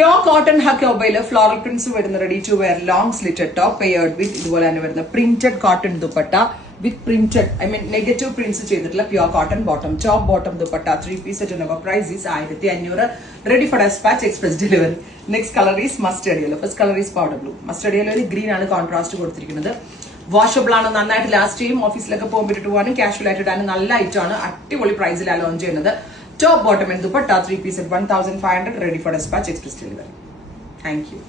Pure cotton ഹക്കോബയില് floral prints വരുന്ന ready to wear long slitted top paired with ഇതുപോലെ തന്നെ വരുന്ന printed cotton dupatta with printed negative prints ചെയ്തിട്ടുള്ള pure cotton bottom top bottom dupatta 3 piece set number price is 1500 ready for dispatch express delivery. Next colour is mustard yellow. First colour is powder blue. Mustard yellow green ആണ് contrast കൊടുത്തിരിക്കുന്നത്. Washable ആണ്, നന്നായിട്ട് ലാസ്റ്റ് ചെയ്യും. ഓഫീസിലൊക്കെ പോകുമ്പോൾ ഇട്ട് പോകാനും കാഷ്വൽ ആയിട്ട് ഇടാനും നല്ല ഐറ്റം ആണ്. അടിപൊളി പ്രൈസിലാണ് ലോഞ്ച് ചെയ്യുന്നത്. Top bottom and dupatta 3 piece at 1500 ready for dispatch express delivery. Thank you.